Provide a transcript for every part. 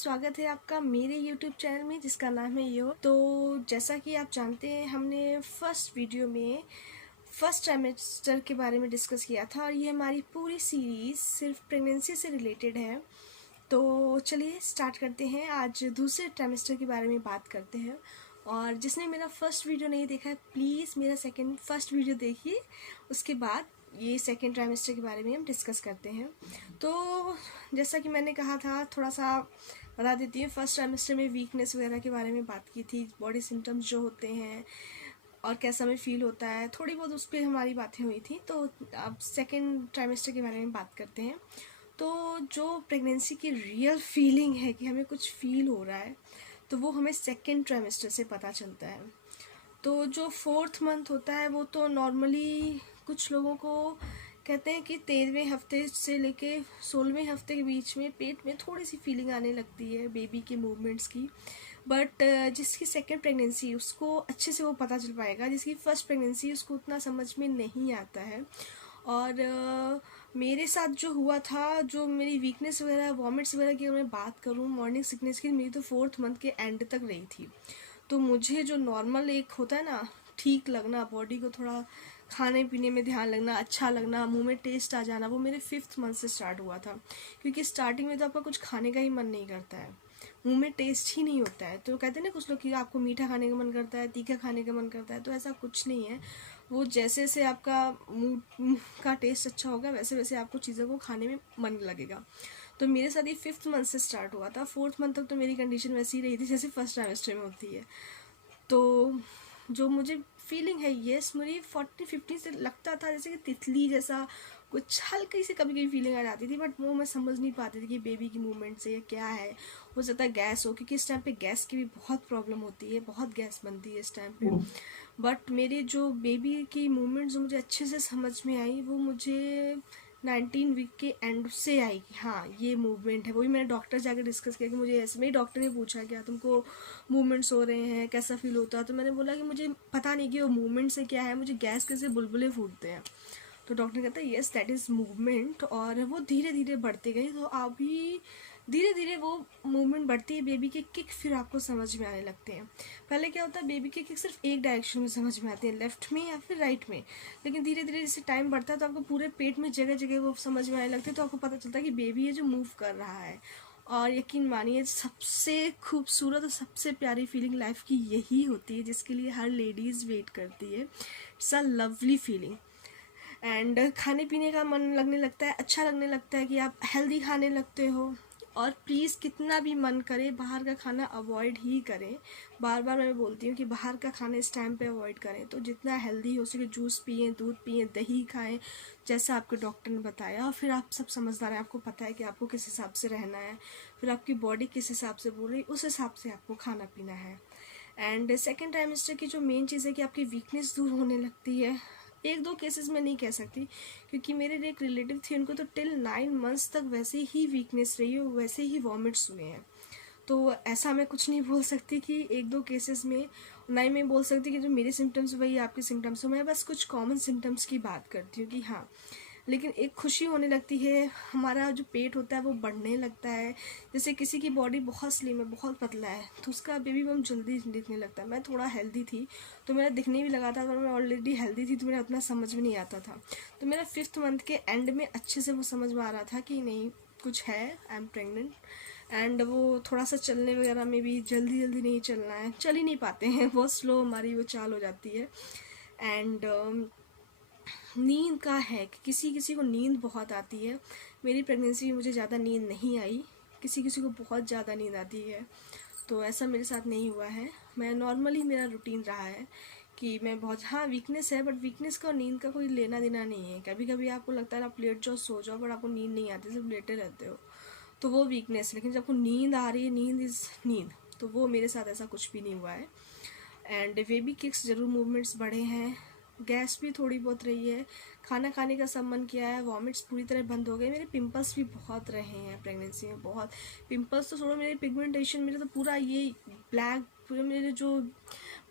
स्वागत है आपका मेरे YouTube चैनल में जिसका नाम है यो। तो जैसा कि आप जानते हैं हमने फर्स्ट वीडियो में फर्स्ट ट्राइमेस्टर के बारे में डिस्कस किया था और ये हमारी पूरी सीरीज़ सिर्फ प्रेगनेंसी से रिलेटेड है। तो चलिए स्टार्ट करते हैं। आज दूसरे ट्राइमेस्टर के बारे में बात करते हैं और जिसने मेरा फर्स्ट वीडियो नहीं देखा है प्लीज़ मेरा फर्स्ट वीडियो देखिए, उसके बाद ये सेकेंड ट्राइमेस्टर के बारे में हम डिस्कस करते हैं। तो जैसा कि मैंने कहा था, थोड़ा सा बता देती हूँ। फर्स्ट ट्राइमेस्टर में वीकनेस वगैरह के बारे में बात की थी, बॉडी सिम्टम्स जो होते हैं और कैसा हमें फील होता है, थोड़ी बहुत उस पर हमारी बातें हुई थी। तो अब सेकेंड ट्राइमेस्टर के बारे में बात करते हैं। तो जो प्रेगनेंसी की रियल फीलिंग है कि हमें कुछ फील हो रहा है, तो वो हमें सेकेंड ट्राइमेस्टर से पता चलता है। तो जो फोर्थ मंथ होता है वो तो नॉर्मली कुछ लोगों को कहते हैं कि 13वें हफ्ते से लेके 16वें हफ्ते के बीच में पेट में थोड़ी सी फीलिंग आने लगती है बेबी के मूवमेंट्स की। बट जिसकी सेकेंड प्रेगनेंसी उसको अच्छे से वो पता चल पाएगा, जिसकी फर्स्ट प्रेगनेंसी उसको उतना समझ में नहीं आता है। और मेरे साथ जो हुआ था, जो मेरी वीकनेस वगैरह वॉमिट्स वगैरह की अगर मैं बात करूँ, मॉर्निंग सिकनेस की, मेरी तो फोर्थ मंथ के एंड तक रही थी। तो मुझे जो नॉर्मल एक होता है ना, ठीक लगना, बॉडी को थोड़ा खाने पीने में ध्यान लगना, अच्छा लगना, मुंह में टेस्ट आ जाना, वो मेरे फिफ्थ मंथ से स्टार्ट हुआ था। क्योंकि स्टार्टिंग में तो आपका कुछ खाने का ही मन नहीं करता है, मुंह में टेस्ट ही नहीं होता है। तो कहते हैं ना कुछ लोग कि आपको मीठा खाने का मन करता है, तीखा खाने का मन करता है, तो ऐसा कुछ नहीं है। वो जैसे जैसे आपका मुंह का टेस्ट अच्छा होगा वैसे वैसे आपको चीज़ों को खाने में मन लगेगा। तो मेरे साथ ये फिफ्थ मंथ से स्टार्ट हुआ था। फोर्थ मंथ तक तो मेरी कंडीशन वैसी ही रही थी जैसे फर्स्ट ट्राइमेस्टर में होती है। तो जो मुझे फीलिंग है, यस, मुझे 40-50 से लगता था जैसे कि तितली जैसा कुछ हल्की सी कभी कभी फीलिंग आ जाती थी, बट वो मैं समझ नहीं पाती थी कि बेबी की मूवमेंट से या क्या है। हो सकता है गैस हो, क्योंकि इस टाइम पे गैस की भी बहुत प्रॉब्लम होती है, बहुत गैस बनती है इस टाइम पे। बट मेरी जो बेबी की मूवमेंट जो मुझे अच्छे से समझ में आई, वो मुझे 19 वीक के एंड से आई कि हाँ ये मूवमेंट है। वही मैंने डॉक्टर जाकर डिस्कस किया कि मुझे ऐसे में, डॉक्टर ने पूछा क्या तुमको मूवमेंट्स हो रहे हैं, कैसा फील होता है। तो मैंने बोला कि मुझे पता नहीं कि वो मूवमेंट से क्या है, मुझे गैस कैसे बुलबुले फूटते हैं। तो डॉक्टर कहता है यस दैट इज़ मूवमेंट, और वो धीरे धीरे बढ़ती गई। तो अभी धीरे धीरे वो मूवमेंट बढ़ती है, बेबी के किक फिर आपको समझ में आने लगते हैं। पहले क्या होता है, बेबी के किक सिर्फ एक डायरेक्शन में समझ में आते हैं, लेफ्ट में या फिर राइट में। लेकिन धीरे धीरे जैसे टाइम बढ़ता है तो आपको पूरे पेट में जगह जगह वो समझ में आने लगते हैं। तो आपको पता चलता है कि बेबी है जो मूव कर रहा है। और यकीन मानिए सबसे खूबसूरत और सबसे प्यारी फीलिंग लाइफ की यही होती है, जिसके लिए हर लेडीज़ वेट करती है। It's a lovely feeling. And खाने पीने का मन लगने लगता है, अच्छा लगने लगता है कि आप हेल्दी खाने लगते हो। और प्लीज़ कितना भी मन करे बाहर का खाना अवॉइड ही करें। बार बार मैं बोलती हूँ कि बाहर का खाना इस टाइम पे अवॉइड करें। तो जितना हेल्दी हो सके जूस पिएं, दूध पिएं, दही खाएं, जैसा आपके डॉक्टर ने बताया। और फिर आप सब समझदार हैं, आपको पता है कि आपको किस हिसाब से रहना है, फिर आपकी बॉडी किस हिसाब से बोल रही, उस हिसाब से आपको खाना पीना है। एंड सेकेंड ट्राइमेस्टर की जो मेन चीज़ है कि आपकी वीकनेस दूर होने लगती है। एक दो केसेस में नहीं कह सकती, क्योंकि मेरे एक रिलेटिव थे, उनको तो टिल 9 मंथ्स तक वैसे ही वीकनेस रही है, वैसे ही वॉमिट्स हुए हैं। तो ऐसा मैं कुछ नहीं बोल सकती कि एक दो केसेस में, ना ही मैं बोल सकती कि जो मेरे सिम्टम्स वही आपके सिम्टम्स हो। मैं बस कुछ कॉमन सिम्टम्स की बात करती हूँ कि हाँ। लेकिन एक खुशी होने लगती है, हमारा जो पेट होता है वो बढ़ने लगता है। जैसे किसी की बॉडी बहुत स्लिम है, बहुत पतला है, तो उसका बेबी बम जल्दी दिखने लगता है। मैं थोड़ा हेल्दी थी तो मेरा दिखने भी लगा था, और मैं ऑलरेडी हेल्दी थी तो मेरा उतना समझ में नहीं आता था। तो मेरा फिफ्थ मंथ के एंड में अच्छे से वो समझ में आ रहा था कि नहीं कुछ है, आई एम प्रेगनेंट। एंड वो थोड़ा सा चलने वगैरह में भी जल्दी जल्दी नहीं चलना है, चल ही नहीं पाते हैं, बहुत स्लो हमारी वो चाल हो जाती है। एंड नींद का है कि किसी किसी को नींद बहुत आती है। मेरी प्रेगनेंसी में मुझे ज़्यादा नींद नहीं आई, किसी किसी को बहुत ज़्यादा नींद आती है। तो ऐसा मेरे साथ नहीं हुआ है। मैं नॉर्मली मेरा रूटीन रहा है कि मैं बहुत, हाँ वीकनेस है, बट वीकनेस का और नींद का कोई लेना देना नहीं है। कभी कभी आपको लगता है आप लेट जाओ सो जाओ, बट आपको नींद नहीं आती, सिर्फ लेटे रहते हो, तो वो वीकनेस। लेकिन जब आपको नींद आ रही है, नींद इज़ नींद, तो वो मेरे साथ ऐसा कुछ भी नहीं हुआ है। एंड बेबी किक्स ज़रूर मूवमेंट्स बढ़े हैं, गैस भी थोड़ी बहुत रही है, खाना खाने का सब मन किया है, वॉमिट्स पूरी तरह बंद हो गए। मेरे पिंपल्स भी बहुत रहे हैं प्रेगनेंसी में, बहुत पिंपल्स तो छोड़ो, मेरे पिगमेंटेशन, मेरे तो पूरा ये ब्लैक, पूरे मेरे जो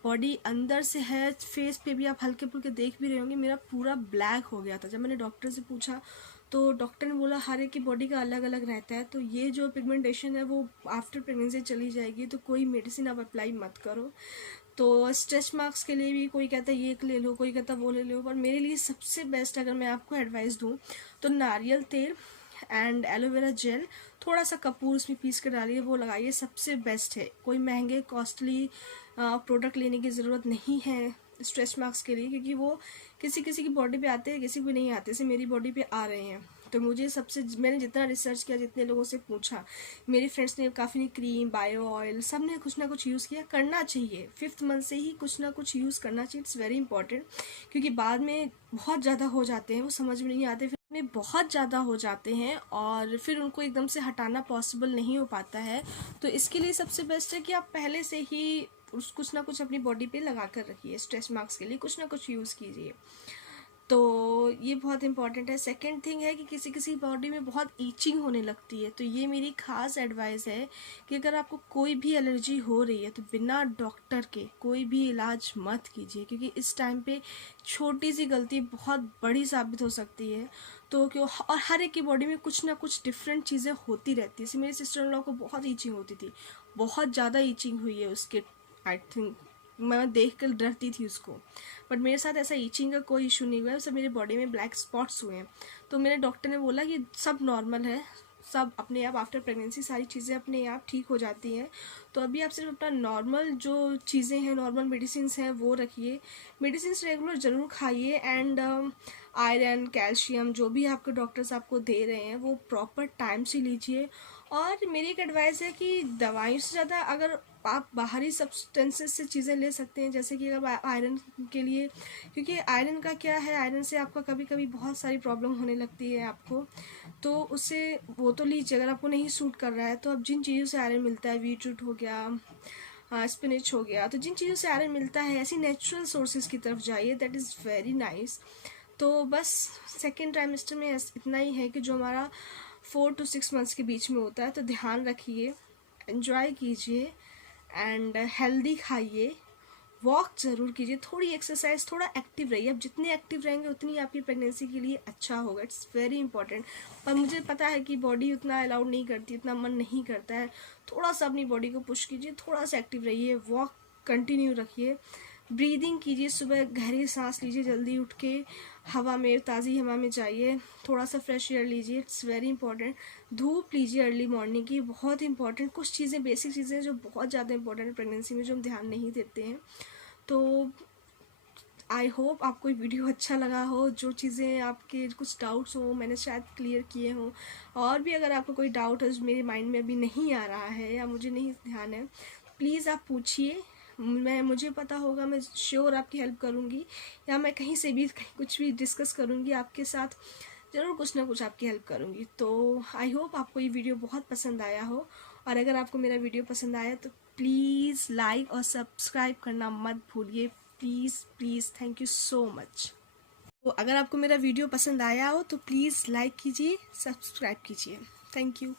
बॉडी अंदर से है, फेस पे भी आप हल्के फुल्के देख भी रहे होंगे, मेरा पूरा ब्लैक हो गया था। जब मैंने डॉक्टर से पूछा तो डॉक्टर ने बोला हर एक की बॉडी का अलग अलग रहता है, तो ये जो पिगमेंटेशन है वो आफ्टर प्रेगनेंसी चली जाएगी, तो कोई मेडिसिन आप अप्लाई मत करो। तो स्ट्रेच मार्क्स के लिए भी कोई कहता है ये ले लो, कोई कहता है वो ले लो, पर मेरे लिए सबसे बेस्ट अगर मैं आपको एडवाइस दूँ तो नारियल तेल एंड एलोवेरा जेल, थोड़ा सा कपूर उसमें पीस कर डालिए, वो लगाइए, सबसे बेस्ट है। कोई महंगे कॉस्टली प्रोडक्ट लेने की ज़रूरत नहीं है स्ट्रेच मार्क्स के लिए, क्योंकि वो किसी किसी की बॉडी पे आते हैं, किसी को नहीं आते, जैसे मेरी बॉडी पे आ रहे हैं। तो मुझे मैंने जितना रिसर्च किया, जितने लोगों से पूछा, मेरे फ्रेंड्स ने काफ़ी क्रीम, बायो ऑयल, सब ने कुछ ना कुछ यूज़ किया। करना चाहिए 5th मंथ से ही कुछ ना कुछ यूज़ करना चाहिए, इट्स वेरी इंपॉर्टेंट, क्योंकि बाद में बहुत ज़्यादा हो जाते हैं, वो समझ में नहीं आते, फिर में बहुत ज़्यादा हो जाते हैं और फिर उनको एकदम से हटाना पॉसिबल नहीं हो पाता है। तो इसके लिए सबसे बेस्ट है कि आप पहले से ही कुछ ना कुछ अपनी बॉडी पे लगा कर रखिए, स्ट्रेच मार्क्स के लिए कुछ ना कुछ यूज़ कीजिए, तो ये बहुत इंपॉर्टेंट है। सेकंड थिंग है कि किसी किसी बॉडी में बहुत ईचिंग होने लगती है, तो ये मेरी खास एडवाइस है कि अगर आपको कोई भी एलर्जी हो रही है तो बिना डॉक्टर के कोई भी इलाज मत कीजिए, क्योंकि इस टाइम पे छोटी सी गलती बहुत बड़ी साबित हो सकती है। तो क्यों, और हर एक की बॉडी में कुछ ना कुछ डिफरेंट चीज़ें होती रहती है। जैसे मेरे सिस्टर इन लॉ को बहुत ईचिंग होती थी, बहुत ज़्यादा ईचिंग हुई है उसके, आई थिंक मैं देख कर डरती थी उसको, बट मेरे साथ ऐसा ईचिंग का कोई इशू नहीं हुआ है, सब मेरे बॉडी में ब्लैक स्पॉट्स हुए हैं। तो मेरे डॉक्टर ने बोला कि सब नॉर्मल है, सब अपने आप आफ्टर प्रेगनेंसी सारी चीज़ें अपने आप ठीक हो जाती हैं। तो अभी आप सिर्फ अपना नॉर्मल जो चीज़ें हैं, नॉर्मल मेडिसिन हैं वो रखिए, मेडिसिन रेगुलर ज़रूर खाइए, एंड आयरन, कैल्शियम जो भी आपके डॉक्टर्स आपको दे रहे हैं वो प्रॉपर टाइम से लीजिए। और मेरी एक एडवाइस है कि दवाइयों से ज़्यादा अगर आप बाहरी सब्सटेंसेस से चीज़ें ले सकते हैं, जैसे कि अगर आयरन के लिए, क्योंकि आयरन का क्या है, आयरन से आपका कभी कभी बहुत सारी प्रॉब्लम होने लगती है आपको, तो उससे वो तो लीजिए। अगर आपको नहीं सूट कर रहा है तो अब जिन चीज़ों से आयरन मिलता है, बीटरूट हो गया, स्पिनच हो गया, तो जिन चीज़ों से आयरन मिलता है ऐसी नेचुरल सोर्सेज की तरफ जाइए, दैट इज़ वेरी नाइस। तो बस सेकेंड ट्राइमेस्टर में इतना ही है कि जो हमारा 4 to 6 मंथ्स के बीच में होता है, तो ध्यान रखिए, एंजॉय कीजिए एंड हेल्दी खाइए, वॉक ज़रूर कीजिए, थोड़ी एक्सरसाइज, थोड़ा एक्टिव रहिए। अब जितने एक्टिव रहेंगे उतनी आपकी प्रेगनेंसी के लिए अच्छा होगा, इट्स वेरी इंपॉर्टेंट। पर मुझे पता है कि बॉडी उतना अलाउड नहीं करती, उतना मन नहीं करता है, थोड़ा सा अपनी बॉडी को पुश कीजिए, थोड़ा सा एक्टिव रहिए, वॉक कंटिन्यू रखिए, ब्रीदिंग कीजिए, सुबह गहरी सांस लीजिए, जल्दी उठ के हवा में, ताज़ी हवा में जाइए, थोड़ा सा फ्रेश एयर लीजिए, इट्स वेरी इंपॉर्टेंट। धूप लीजिए अर्ली मॉर्निंग की, बहुत इंपॉर्टेंट। कुछ चीज़ें, बेसिक चीज़ें जो बहुत ज़्यादा इंपॉर्टेंट है प्रेगनेंसी में, जो हम ध्यान नहीं देते हैं। तो आई होप आपको ये वीडियो अच्छा लगा हो, जो चीज़ें आपके कुछ डाउट्स हो मैंने शायद क्लियर किए हों, और भी अगर आपको कोई डाउट है जो मेरे माइंड में अभी नहीं आ रहा है या मुझे नहीं ध्यान है, प्लीज़ आप पूछिए, मुझे पता होगा, मैं श्योर आपकी हेल्प करूँगी, या मैं कहीं से भी कहीं कुछ भी डिस्कस करूँगी आपके साथ, ज़रूर कुछ ना कुछ आपकी हेल्प करूँगी। तो आई होप आपको ये वीडियो बहुत पसंद आया हो, और अगर आपको मेरा वीडियो पसंद आया तो प्लीज़ लाइक और सब्सक्राइब करना मत भूलिए, please please, thank you so much. तो अगर आपको मेरा वीडियो पसंद आया हो तो प्लीज़ लाइक कीजिए, सब्सक्राइब कीजिए, थैंक यू।